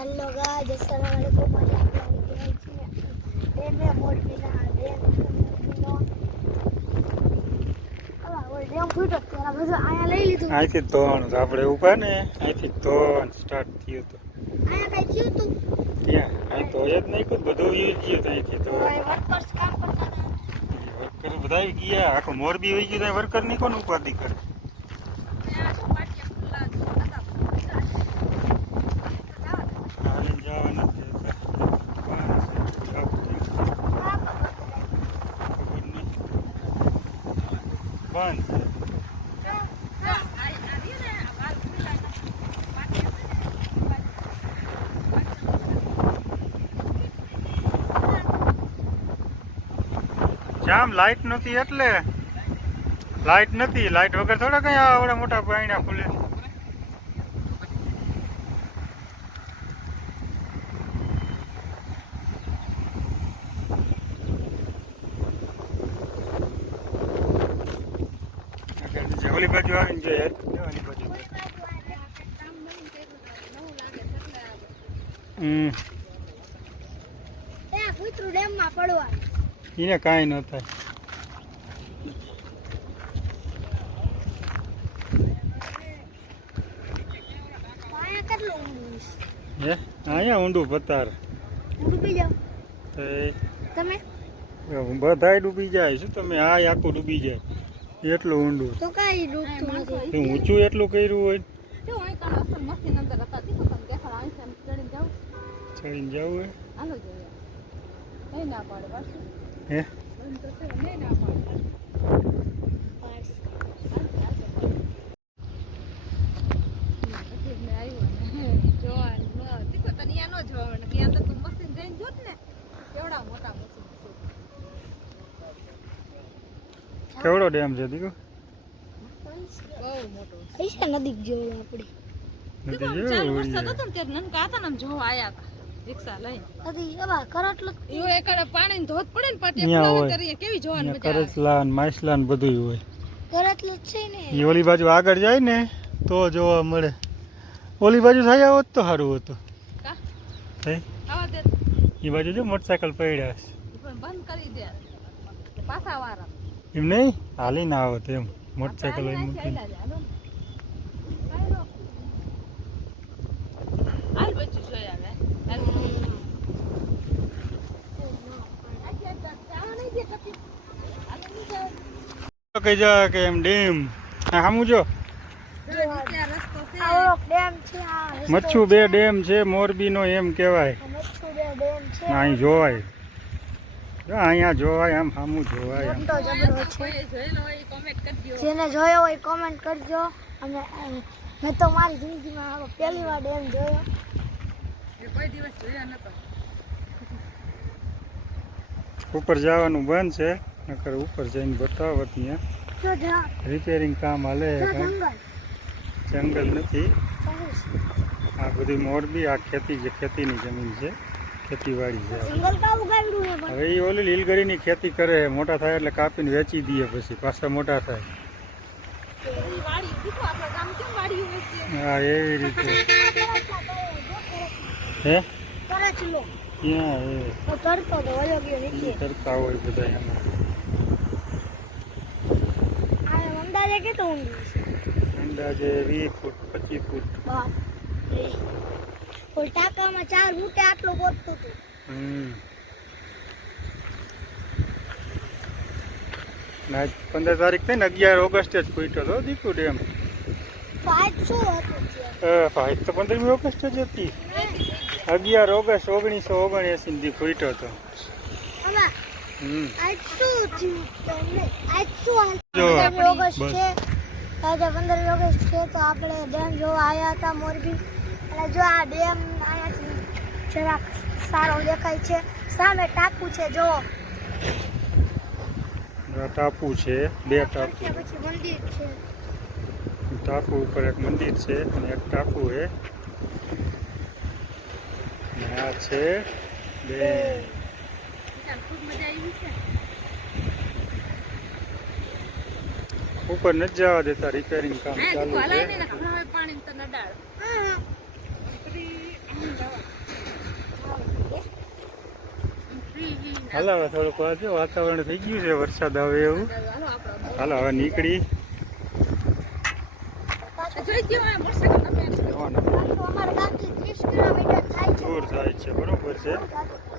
Hello guys अस्सलाम वालेकुम आज आप लोग देख रहे हैं ये मैं मोड़ पे ना दे नो अब वो डेम फूट तेरा बस आया ले ली तू અહીંથી ધોવાનું આપણે ઊભા ને અહીંથી ધોવાનું સ્ટાર્ટ થયું તો आया कઈ થયું તું ત્યાં અહીં ધોય જ નહીં કોઈ બધું યુઝ ગયું તો અહીંથી તો ઓય વર્કર્સ કામ કરતા હતા વર્કર બધા ગયા આખો મોરબી હોઈ ગયું વર્કર ની કોણ ઉપાધિ કરે જામ લાઈટ નહોતી એટલે લાઈટ નથી લાઈટ વગર થોડા કઈ આવડા મોટા પાયણા ખુલે ઓલી બાજુ આવીને જોઈએ ઓલી બાજુ એ કૂતરું ડેમ માં પડવા એને કાંઈ ન થાય આયા કેટલું ઊંડું હે અહીંયા ઊંડું પતાર ડૂબી જાવ તમે બધાય ડૂબી જાય શું તમે આ આખું ડૂબી જાય એટલું ઊંડું તો કાઈ ડૂબતું નથી ઊંચું એટલું કર્યું હોય ચડીને જવું હોય હે કેવડો ડેમ છે દીકુ પૈસા નદી જેવું આપડી પાણી ધોધ પડે ને પાટી કેવી જોવાની મજા આવે કરચલા ને માછલા ને બધું હોય કરચલું છે ને ઈ ઓલી બાજુ આગળ જાય ને તો જોવા મળે ઓલી બાજુ થઈ આવત તો સારું હતું હે ઈ બાજુ જો મોટરસાઇકલ પડ્યા છે બંધ કરી દે પાછા વાળા એમ નહીં હાલી ના આવત એમ મોટરસાઇકલ હોય મૂકીને હાલ બચ્ચું જોયા કઈ જા કે એમ ડેમ સામું જો મચ્છુ બે ડેમ છે મોરબી નો એમ કેવાય અહીં જોવાય અહીંયા જોવાય આમ સામું જોવાય જેને જોયો હોય કોમેન્ટ કરજો અને મેં તો મારી જિંદગીમાં પહેલી વાર ડેમ જોયો કોઈ દિવસ જોયા નતો ઉપર જવાનું બંધ છે નકર ઉપર જઈને બતાવો ત્યાં રિપેરિંગ કામ હાલે જંગલ નથી આ બધી મોરબી આ ખેતીની જમીન છે ખેતીવાડી છે હવે એ ઓલી લીલગરીની ખેતી કરે મોટા થાય એટલે કાપીને વેચી દઈએ પછી પાછા મોટા થાય હા એવી રીતે હે કરતા હોય બધા એમાં અંદાજે 20 ફૂટ 25 ફૂટ ટાકામાં 4 ફૂટે આટલું ગોતતું હતું આજ 15 તારીખ થઈ ને 11 ઓગસ્ટે જ ફૂટ્યો હતો દીકુ ડેમ આજ શું હતું ફાઈટ તો 15મી ઓગસ્ટ જ હતી 11 ઓગસ્ટ 1979 ની ફૂટ્યો હતો આજ શું થયું તમને આજ શું ઓગસ્ટ છે આજે 15 ઓગસ્ટ છે તો આપણે ડેમ જોવા આવ્યા હતા મોરબી અને જો આ ડેમ અહીંયાથી જરાક સારો દેખાય છે સામે ટાપુ છે જો ટાપુ છે બે ટાપુ પછી મંદિર છે ટાપુ ઉપર એક મંદિર છે અને એક ટાપુ છે આ છે બે ઉપર નથી જવા દેતા રિપેરિંગ કામ ચાલુ છે પાણી તો નડાળ હાલો હવે થોડુંક વાતાવરણ થઈ ગયું છે, વરસાદ આવે એવું. હાલો આપણે હાલો હવે નીકળી જોઈ ગયો આ મોટરસાઇકલ તમે જવાના. પાછું અમારા ગામથી 30 કિલોમીટર થાય છે દૂર થાય છે, બરોબર છે. બહુ જાજુ.